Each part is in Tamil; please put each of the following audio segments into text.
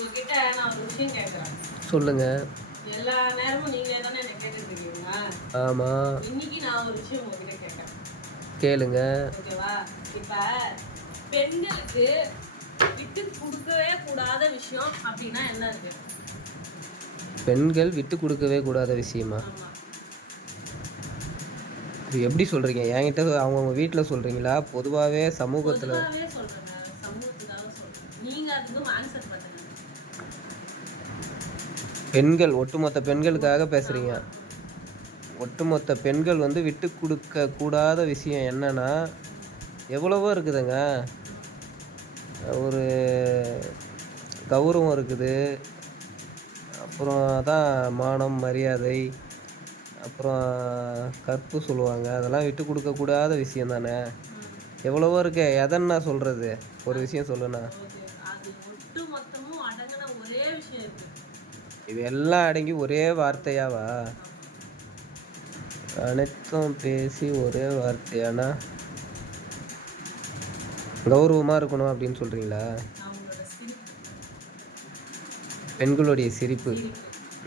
உங்ககிட்ட நான் ஒரு விஷயம் கேட்குறேன். சொல்லுங்க. எல்லா நேரமும் நீங்களே தானே என்ன கேட்டுட்டு இருக்கீங்க. ஆமா. இன்னைக்கு நான் ஒரு விஷயம் உங்ககிட்ட கேட்கறேன். கேளுங்க. ஓகேவா? இப்ப பெண்களுக்கு விட்டு கொடுக்கவே கூடாத விஷயம் அப்படின்னா என்ன இருக்கு? பெண்கள் விட்டு கொடுக்கவே கூடாத விஷயமா? ஆமா. இது எப்படி சொல்றீங்க? என்கிட்ட அவங்கவுங்க வீட்டில் சொல்றீங்களா? பொதுவாகவே சமூகத்தில்? பொதுவாவே சொல்றேங்க. சமூகத்துக்காக சொல்றேன். நீங்க அதுக்கு ஆன்சர் பண்ணுங்க. பெண்கள் ஒட்டுமொத்த பெண்களுக்காக பேசுறீங்க. ஆமா. ஒட்டுமொத்த பெண்கள் வந்து விட்டு கொடுக்க கூடாத விஷயம் என்னன்னா, எவ்வளவோ இருக்குதுங்க. ஒரு கௌரவம் இருக்குது. அப்புறம் அதான் மானம், மரியாதை, அப்புறம் கற்பு சொல்லுவாங்க. அதெல்லாம் விட்டு கொடுக்கக்கூடாத விஷயம் தானே. எவ்வளவோ இருக்கே. எதன்னு நான் சொல்கிறது? ஒரு விஷயம் சொல்லுண்ணா. ஓகே. அது ஒட்டு மொத்தமும் அடங்கின ஒரே விஷயம் இருக்கு. இது எல்லாம் அடங்கி ஒரே வார்த்தையாவா? ஆமா. அனைத்தும் பேசி ஒரே வார்த்தையானா கௌரவமாக இருக்கணும் அப்படின்னு சொல்கிறீங்களா? அவங்களோட சிரிப்பு. பெண்களுடைய சிரிப்பு. சிரிப்பு.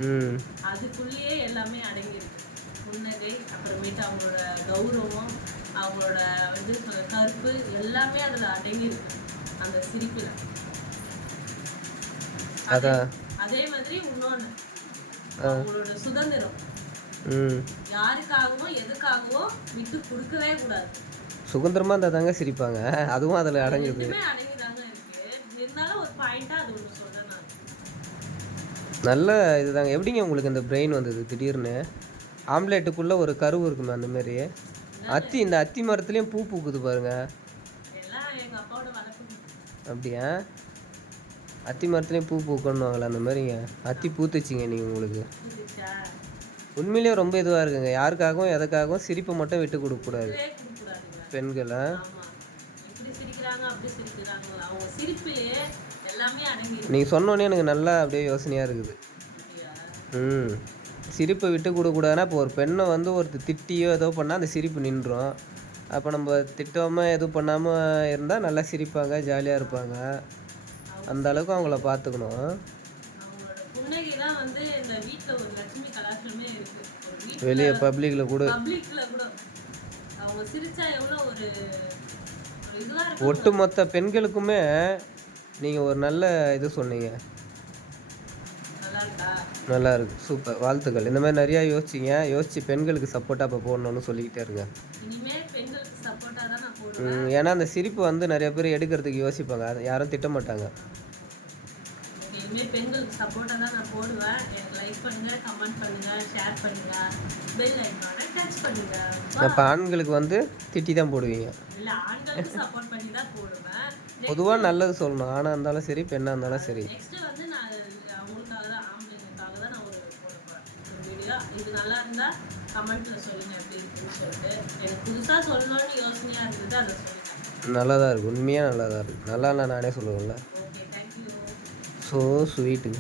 ம். அதுக்குள்ளேயே எல்லாமே அடங்கியிருக்கு. புன்னகை, அப்புறமேட்டு அவங்களோட கௌரவம், அவங்களோட வந்து கற்பு எல்லாமே அதில் அடங்கியிருக்கு அந்த சிரிப்பில். அதான். அதே மாதிரி இன்னொன்று, அவங்களோட சுதந்திரம். ம். யாருக்காகவும் எதுக்காகவோ விட்டு கொடுக்கவே கூடாது. சுதந்திரமாக இருந்தால் தாங்க சிரிப்பாங்க. அதுவும் அதில் அடங்குது. ரெண்டுமே அடங்கிதாங்க இருக்கு. இருந்தாலும் ஒரு பாயிண்டா அது ஒன்று சொல்றேன் நான். நல்ல இதுதாங்க. எப்படிங்க உங்களுக்கு இந்த பிரெயின் வந்தது திடீர்னு? ஆம்லேட்டுக்குள்ளே ஒரு கருவு இருக்குமே அந்த மாதிரி. இந்த அத்தி மரத்துலேயும் பூ பூக்குது பாருங்க. எல்லாம் எங்க அப்பாவோட வளர்ப்பு. அப்படியா? அத்தி மரத்துலேயும் பூ பூக்கணுவாங்களே அந்த மாதிரிங்க. அத்தி பூத்துச்சிங்க நீங்கள் உங்களுக்கு. புரியுதா? உண்மையிலேயே ரொம்ப இதுவாக இருக்குங்க. யாருக்காகவும் எதுக்காகவும் சிரிப்பை மட்டும் விட்டு கொடுக்கக்கூடாது கொடுக்கவே கொடுக்கக்கூடாதுங்க. பெண்களை. ஆமா. எப்படி சிரிக்கிறாங்க அப்படி சிரிக்கிறாங்களா? அவங்க சிரிப்பிலேயே எல்லாமே அடங்கி நீங்கள் சொன்னோன்னே எனக்கு நல்லா அப்படியே யோசனையாக இருக்குது. ம். சிரிப்பை விட்டு கொடுக்கக்கூடாதுன்னா இப்போ ஒரு பெண்ணை வந்து ஒருத்தர் திட்டியோ ஏதோ பண்ணால் அந்த சிரிப்பு நின்றும். அப்போ நம்ம திட்டாமல் எதுவும் பண்ணாமல் இருந்தால் நல்லா சிரிப்பாங்க, ஜாலியாக இருப்பாங்க. அந்த அளவுக்கு அவங்கள பார்த்துக்கணும். அவங்களோட புன்னகை தான் வந்து இந்த வீட்ல ஒரு லட்சுமி கலாச்சாரமே இருக்கு. ஒரு வீட்ல வெளியே பப்ளிக்கில் கூட பப்ளிக்ல கூட அவங்க சிரிச்சா எவ்வளோ ஒரு இதுவா இருக்கு. ஒட்டுமொத்த பெண்களுக்குமே நீங்கள் ஒரு நல்ல இது சொன்னீங்க. நல்லா இருக்கா? நல்லா இருக்குது. சூப்பர். வாழ்த்துக்கள். இந்த மாதிரி நிறையா யோசித்து பெண்களுக்கு சப்போர்ட்டாக இப்போ போடணுன்னு சொல்லிக்கிட்டே இருங்க. இனிமேல் பெண்களுக்கு சப்போர்ட்டா தான் நான் போடுவேன். ஏன்னா அந்த சிரிப்பு வந்து நிறைய பேர் எடுக்கிறதுக்கு யோசிப்பாங்க. அது யாரும் திட்ட மாட்டாங்க. இனிமேல் பெண்களுக்கு சப்போர்ட்டா தான் நான் போடுவேன். எனக்கு லைக் பண்ணுங்க, கமெண்ட் பண்ணுங்க, ஷேர் பண்ணுங்க, பெல் ஐகானை டச் பண்ணுங்க. இப்போ ஆண்களுக்கு வந்து திட்டி தான் போடுவீங்க. இல்ல, ஆண்களுக்கு சப்போர்ட் பண்ணி தான் போடுவேன். பொதுவாக நல்லது சொல்லணும். ஆணாக இருந்தாலும் சரி, பெண்ணாக இருந்தாலும் சரி. நெக்ஸ்ட் வந்து நான் அவங்களுக்காக தான், ஆம்பளைங்களுக்காக தான் நான் ஒரு போட போறேன் ஒரு வீடியோ. இது நல்லா இருந்தா கமெண்ட்ல சொல்லுங்க எப்படி இருக்குன்னு சொல்லிட்டு. எனக்கு புதுசா சொல்லணும்னு யோசனையா இருந்தது, அதை சொல்லுங்க. நல்லா தான் இருக்குது. உண்மையாக நல்லா தான் இருக்குது. நல்லா இல்லை நானே சொல்லுவேன்ல. Okay, thank you. ஸோ ஸ்வீட்டுங்க.